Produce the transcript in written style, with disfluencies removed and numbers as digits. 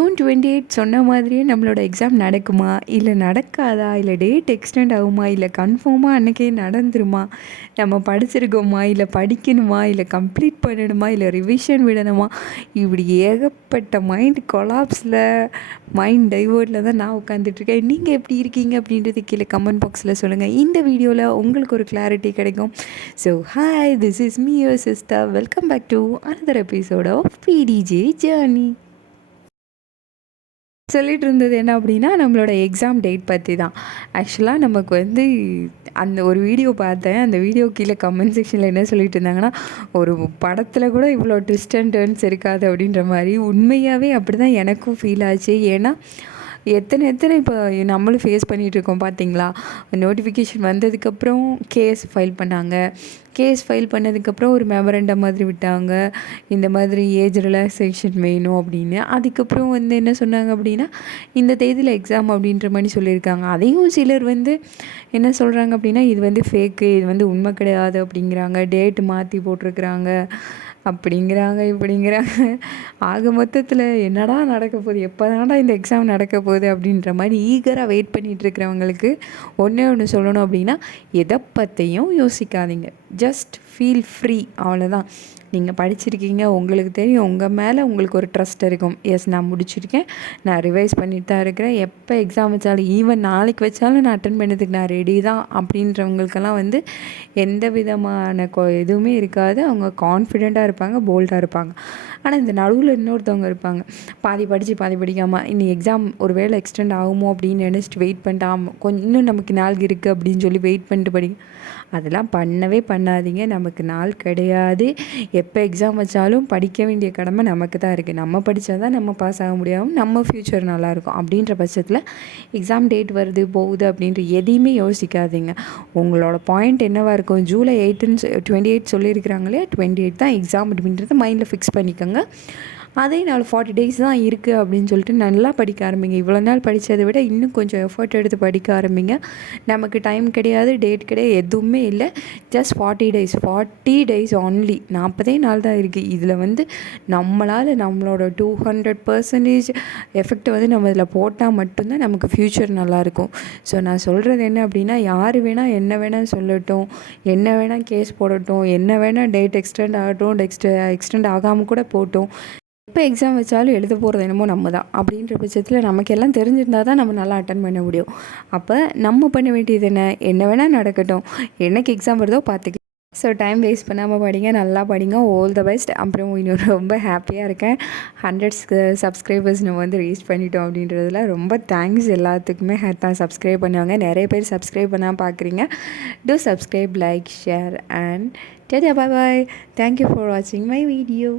June 28 சொன்ன மாதிரியே நம்மளோட எக்ஸாம் நடக்குமா, இல்லை நடக்காதா, இல்லை டேட் எக்ஸ்டெண்ட் ஆகுமா, இல்லை கன்ஃபார்மாக அன்றைக்கே நடந்துருமா, நம்ம படிச்சிருக்கோமா, இல்லை படிக்கணுமா, இல்லை கம்ப்ளீட் பண்ணணுமா, இல்லை ரிவிஷன் விடணுமா, இப்படி ஏகப்பட்ட மைண்ட் கொலாப்ஸில் மைண்ட் டைவர்ட்டில் தான் நான் உட்காந்துட்ருக்கேன். நீங்கள் எப்படி இருக்கீங்க அப்படின்றது கீழே கமெண்ட் பாக்ஸில் சொல்லுங்கள். இந்த வீடியோவில் உங்களுக்கு ஒரு கிளாரிட்டி கிடைக்கும். So hi, this is me your sister. Welcome back to another episode of PDJ journey. சொல்லிட்டு இருந்தது என்ன அப்படின்னா, நம்மளோட எக்ஸாம் டேட் பற்றி தான். ஆக்சுவலாக நமக்கு அந்த ஒரு வீடியோ பார்த்தேன். அந்த வீடியோ கீழே கமெண்ட் செக்ஷனில் என்ன சொல்லிட்டு இருந்தாங்கன்னா, ஒரு படத்தில் கூட இவ்வளோ ட்விஸ்ட் அண்ட் டர்ன்ஸ் இருக்காது அப்படின்ற மாதிரி. உண்மையாகவே அப்படி தான் எனக்கும் ஃபீல் ஆச்சு. ஏன்னா எத்தனை இப்போ நம்மளும் ஃபேஸ் பண்ணிகிட்ருக்கோம் பார்த்தீங்களா. நோட்டிஃபிகேஷன் வந்ததுக்கப்புறம் கேஸ் ஃபைல் பண்ணாங்க. கேஸ் ஃபைல் பண்ணதுக்கப்புறம் ஒரு மெமரண்டம் மாதிரி விட்டாங்க, இந்த மாதிரி ஏஜ் ரிலாக்ஸேஷன் வேணும் அப்படின்னு. அதுக்கப்புறம் என்ன சொன்னாங்க அப்படின்னா, இந்த தேதியில் எக்ஸாம் அப்படின்ற மாதிரி சொல்லியிருக்காங்க. அதையும் சிலர் என்ன சொல்கிறாங்க அப்படின்னா, இது ஃபேக்கு, இது உண்மை கிடையாது அப்படிங்கிறாங்க. டேட்டு மாற்றி போட்டிருக்கிறாங்க அப்படிங்கிறாங்க, இப்படிங்கிறாங்க. ஆக மொத்தத்தில் என்னடா நடக்க போகுது, எப்போ தானடா இந்த எக்ஸாம் நடக்க போகுது அப்படின்ற மாதிரி ஈகராக வெயிட் பண்ணிகிட்ருக்கிறவங்களுக்கு ஒன்று சொல்லணும் அப்படின்னா, எதை பற்றியும் யோசிக்காதீங்க. ஜஸ்ட் ஃபீல் ஃப்ரீ, அவ்வளோதான். நீங்கள் படிச்சிருக்கீங்க, உங்களுக்கு தெரியும், உங்கள் மேலே உங்களுக்கு ஒரு ட்ரஸ்ட் இருக்கும். எஸ், நான் முடிச்சிருக்கேன், நான் ரிவைஸ் பண்ணிட்டு தான் இருக்கிறேன், எப்போ எக்ஸாம் வச்சாலும், ஈவன் நாளைக்கு வச்சாலும் நான் அட்டன் பண்ணதுக்கு நான் ரெடி தான் அப்படின்றவங்களுக்கெல்லாம் எந்த விதமான எதுவுமே இருக்காது. அவங்க கான்ஃபிடெண்ட்டாக இருப்பாங்க, போல்டாக இருப்பாங்க. ஆனால் இந்த நடுவில் இன்னொருத்தவங்க இருப்பாங்க, பாதி படித்து பாதி படிக்காமல், இன்னும் எக்ஸாம் ஒரு வேளை எக்ஸ்டெண்ட் ஆகுமோ அப்படின்னு நினச்சிட்டு வெயிட் பண்ணிட்டு, கொஞ்சம் இன்னும் நமக்கு நாள் இருக்குது அப்படின்னு சொல்லி வெயிட் பண்ணிட்டு படிங்க. அதெல்லாம் பண்ணவே பண்ணாதீங்க. நமக்கு நாள் கிடையாது. எப்போ எக்ஸாம் வச்சாலும் படிக்க வேண்டிய கடமை நமக்கு தான் இருக்குது. நம்ம படித்தா தான் நம்ம பாஸ் ஆக முடியும், நம்ம ஃப்யூச்சர் நல்லாயிருக்கும். அப்படின்ற பட்சத்தில் எக்ஸாம் டேட் வருது போகுது அப்படின்ற எதையுமே யோசிக்காதீங்க. உங்களோட பாயிண்ட் என்னவாக இருக்கும், ஜூலை 28 சொல்லியிருக்கிறாங்களே, 28 தான் எக்ஸாம் அப்படின்றத மைண்டில் ஃபிக்ஸ் பண்ணிக்கோங்க. அதே 40 டேஸ் தான் இருக்குது அப்படின்னு சொல்லிட்டு நல்லா படிக்க ஆரம்பிங்க. இவ்வளோ நாள் படித்ததை விட இன்னும் கொஞ்சம் எஃபர்ட் எடுத்து படிக்க ஆரம்பிங்க. நமக்கு டைம் கிடையாது, டேட் கிடையாது, எதுவுமே இல்லை. Just 40 days only. 40 நாள் தான் இருக்குது. இதில் நம்மளால் நம்மளோட 200% எஃபெக்ட் நம்ம இதில் போட்டால் மட்டும்தான் நமக்கு ஃப்யூச்சர் நல்லாயிருக்கும். ஸோ நான் சொல்கிறது என்ன அப்படின்னா, யார் வேணால் என்ன வேணால் சொல்லட்டும், என்ன வேணால் கேஸ் போடட்டும், என்ன வேணால் டேட் எக்ஸ்டெண்ட் ஆகட்டும், எக்ஸ்டெண்ட் ஆகாமல் கூட போட்டோம், எப்போ எக்ஸாம் வச்சாலும் எழுத போகிறது என்னமோ நம்ம தான். அப்படின்ற பட்சத்தில் நமக்கு எல்லாம் தெரிஞ்சிருந்தால் தான் நம்ம நல்லா அட்டன் பண்ண முடியும். அப்போ நம்ம பண்ண வேண்டியது என்ன வேணால் நடக்கட்டும், என்னைக்கு எக்ஸாம் வருதோ பார்த்துக்கலாம். ஸோ டைம் வேஸ்ட் பண்ணாமல் படிங்க, நல்லா படிங்க. All the best. அப்புறம் இன்னும் ரொம்ப ஹாப்பியாக இருக்கேன். 100 சப்ஸ்கிரைபர்ஸ் நம்ம ரீச் பண்ணிட்டோம் அப்படின்றதுல ரொம்ப தேங்க்ஸ். எல்லாத்துக்குமே சப்ஸ்கிரைப் பண்ணுவாங்க. நிறைய பேர் சப்ஸ்கிரைப் பண்ணால் பார்க்குறீங்க. Two subscribe, like, share and Tata, bye bye. Thank you for வாட்சிங் மை வீடியோ.